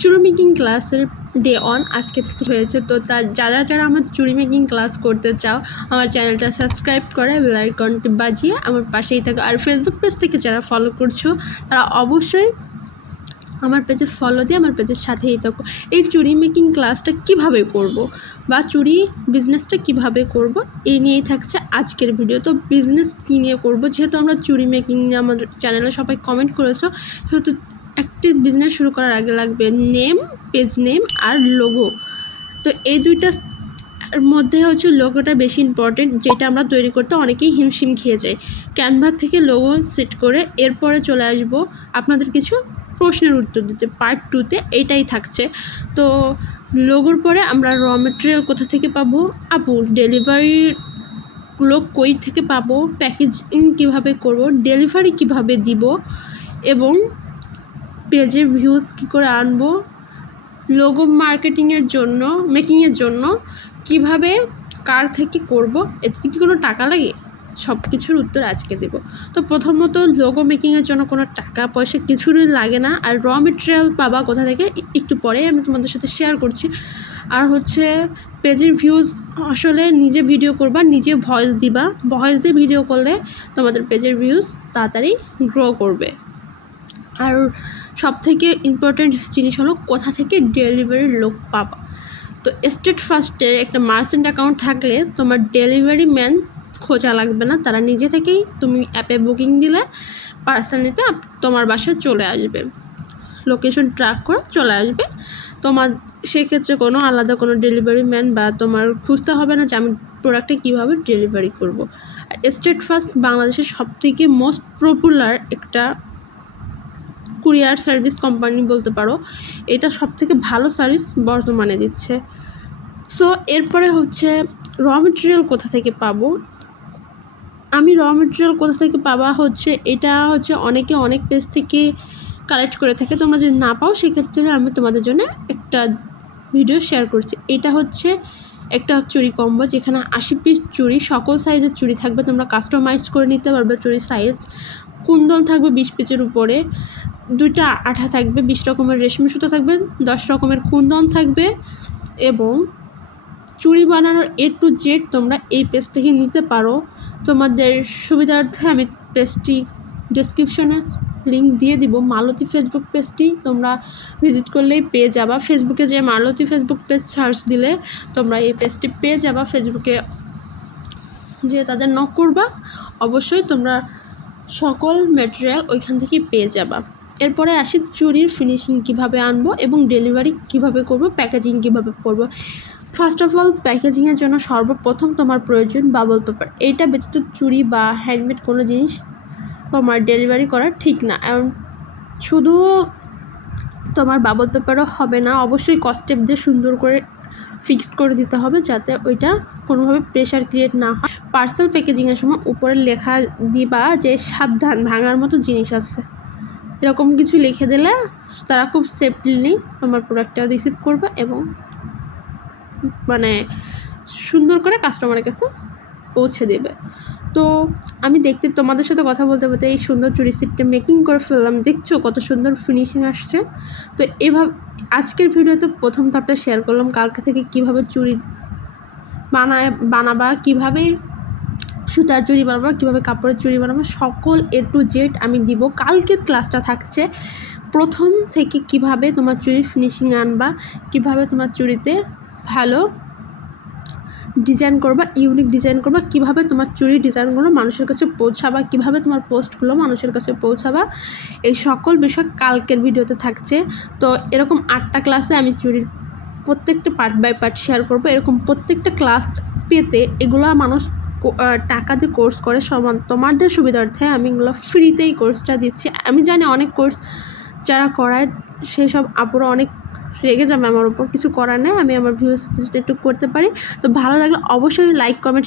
চুরি মেকিং ক্লাসের day on আজকে হয়েছে। তো তা যারা যারা আমার চুরি মেকিং ক্লাস করতে চাও, আমার চ্যানেলটা সাবস্ক্রাইব করে বেল আইকনটি বাজিয়ে আমার পাশেই থাকো। আর ফেসবুক পেজ থেকে যারা ফলো করছ, তারা অবশ্যই আমার পেজে ফলো দিয়ে আমার পেজের সাথেই থাকো। এই চুরি মেকিং ক্লাসটা কীভাবে করব বা চুরি বিজনেসটা কীভাবে করব, এই নিয়েই থাকছে আজকের ভিডিও তো বিজনেস কী নিয়ে করব? যেহেতু আমরা চুরি মেকিং নিয়ে আমাদের চ্যানেলে সবাই কমেন্ট করেছ, সেহেতু একটি বিজনেস শুরু করার আগে লাগবে নেম পেজ নেম আর লোগো তো এই দুইটা মধ্যে হচ্ছে লোগোটা বেশি ইম্পর্টেন্ট যেটা আমরা তৈরি করতে অনেকেই হিমশিম খেয়ে যাই। ক্যানভা থেকে লোগো সেট করে এরপরে চলে আসব আপনাদের কিছু প্রশ্নের উত্তর দিতে। পার্ট টুতে এটাই থাকছে। তো লোগোর পরে আমরা র মেটেরিয়াল কোথা থেকে পাবো? আপু ডেলিভারি লোক কই থেকে পাবো? প্যাকেজিং কীভাবে করব? ডেলিভারি কীভাবে দিব? এবং পেজের ভিউজ কী করে আনব? লোগো মার্কেটিংয়ের জন্য মেকিংয়ের জন্য কীভাবে, কার থেকে করব, এতে কি কোনো টাকা লাগে? সব কিছুর উত্তর আজকে দেব। তো প্রথমত লোগো মেকিংয়ের জন্য কোনো টাকা, পয়সা কিছুরই লাগে না। আর র মেটেরিয়াল পাবা কোথা থেকে? একটু পরে আমি তোমাদের সাথে শেয়ার করছি। আর হচ্ছে পেজের ভিউজ আসলে নিজে ভিডিও করবা, নিজে ভয়েস দিবা। ভয়েস দিয়ে ভিডিও করলে তোমাদের পেজের ভিউজ তাড়াতাড়ি গ্রো করবে। আর সব থেকে ইম্পর্ট্যান্ট জিনিস হলো কোথা থেকে ডেলিভারির লোক পাবা। তো স্টেট ফার্স্টে একটা মার্চেন্ট অ্যাকাউন্ট থাকলে তোমার ডেলিভারি ম্যান খোঁজা লাগবে না, তারা নিজে থেকেই তুমি অ্যাপে বুকিং দিলে পার্সেল নিতে তোমার বাসায় চলে আসবে। লোকেশন ট্র্যাক করে চলে আসবে। তোমার সেক্ষেত্রে কোনো আলাদা কোনো ডেলিভারি ম্যান বা তোমার খুঁজতে হবে না যে আমি প্রোডাক্টে কীভাবে ডেলিভারি করব। স্টেট ফার্স্ট বাংলাদেশের সবথেকে মোস্ট পপুলার একটা কুরিয়ার সার্ভিস কোম্পানি বলতে পারো, এটা সব থেকে ভালো সার্ভিস বর্তমানে দিচ্ছে। সো এরপরে হচ্ছে র মেটেরিয়াল কোথা থেকে পাবো? আমি র মেটেরিয়াল কোথা থেকে পাবা হচ্ছে, এটা হচ্ছে অনেকে অনেক পেজ থেকে কালেক্ট করে থাকে, তোমরা যদি না পাও, সেক্ষেত্রে আমি তোমাদের জন্য একটা ভিডিও শেয়ার করছি। এটা হচ্ছে একটা চুড়ি কম্বো যেখানে আশি পিস চুড়ি সকল সাইজের চুড়ি থাকবে, তোমরা কাস্টমাইজ করে নিতে পারবে চুড়ি সাইজ কুন্দন থাকবে বিশ পিসের উপরে। দুইটা আঠা থাকবে, বিশ রকমের রেশমি সুতো থাকবে, দশ রকমের কুন্দন থাকবে এবং চুড়ি বানানোর এ টু জেড তোমরা এই পেজ থেকে নিতে পারো। তোমাদের সুবিধার্থে আমি পেজটি ডিসক্রিপশনে লিঙ্ক দিয়ে দিব। মালতী ফেসবুক পেজটি তোমরা ভিজিট করলেই পেয়ে যাবা। ফেসবুকে যে মালতী ফেসবুক পেজ সার্চ দিলে তোমরা এই পেজটি পেয়ে যাবা। ফেসবুকে যে তাদের নক করবা, অবশ্যই তোমরা সকল ম্যাটেরিয়াল ওইখান থেকে পেয়ে যাবা। এরপরে আসি চুরির ফিনিশিং কীভাবে আনব এবং ডেলিভারি কীভাবে করব প্যাকেজিং কীভাবে করব। ফার্স্ট অফ অল প্যাকেজিংয়ের জন্য সর্বপ্রথম তোমার প্রয়োজন বাবল পেপার এইটা ব্যতীত চুরি বা হ্যান্ডমেড কোনো জিনিস তোমার ডেলিভারি করা ঠিক না। শুধু তোমার বাবল পেপারও হবে না, অবশ্যই কস্টেপ দিয়ে সুন্দর করে ফিক্সড করে দিতে হবে যাতে ওইটা কোনোভাবে প্রেশার ক্রিয়েট না হয়। পার্সেল প্যাকেজিংয়ের সময় উপরে লেখা দিবা যে সাবধান, ভাঙার মতো জিনিস আছে। এরকম কিছু লিখে দিলে তারা খুব সেফলি তোমার প্রোডাক্টটা রিসিভ করবে এবং মানে সুন্দর করে কাস্টমারের কাছে পৌঁছে দেবে। তো আমি দেখতে তোমাদের সাথে কথা বলতে বলতে এই সুন্দর চুরি সিটটা মেকিং করে ফেললাম। দেখছ কত সুন্দর ফিনিশিং আসছে। তো এভাবে, আজকের ভিডিওতে প্রথম ধাপটা শেয়ার করলাম কালকে থেকে কীভাবে চুরি বানায়, বানাবা, কীভাবে সুতার চুরি বানাবো, কীভাবে কাপড়ের চুড়ি বানাবো, সকল এ টু জেড আমি দিব। কালকের ক্লাসটা থাকছে। প্রথম থেকে কীভাবে তোমার চুরির ফিনিশিং আনবা, কীভাবে তোমার চুরিতে ভালো ডিজাইন করবা ইউনিক ডিজাইন করবা, কীভাবে তোমার চুরি ডিজাইনগুলো মানুষের কাছে পৌঁছাবা, কীভাবে তোমার পোস্টগুলো মানুষের কাছে পৌঁছাবা, এই সকল বিষয় কালকের ভিডিওতে থাকছে। তো এরকম আটটা ক্লাসে আমি চুরির প্রত্যেকটা পার্ট বাই পার্ট শেয়ার করব। এরকম প্রত্যেকটা ক্লাস পেতে এগুলো মানুষ টাকা দিয়ে কোর্স করে সমান তোমাদের সুবিধার্থে আমি এগুলো ফ্রিতেই কোর্সটা দিচ্ছি। আমি জানি অনেক কোর্স যারা করায়, সেসব আপুরা অনেক রেগে যাবে আমার উপর। কিছু করার নেই, আমি আমার ভিউজ একটু করতে পারি। তো ভালো লাগলে অবশ্যই লাইক কমেন্ট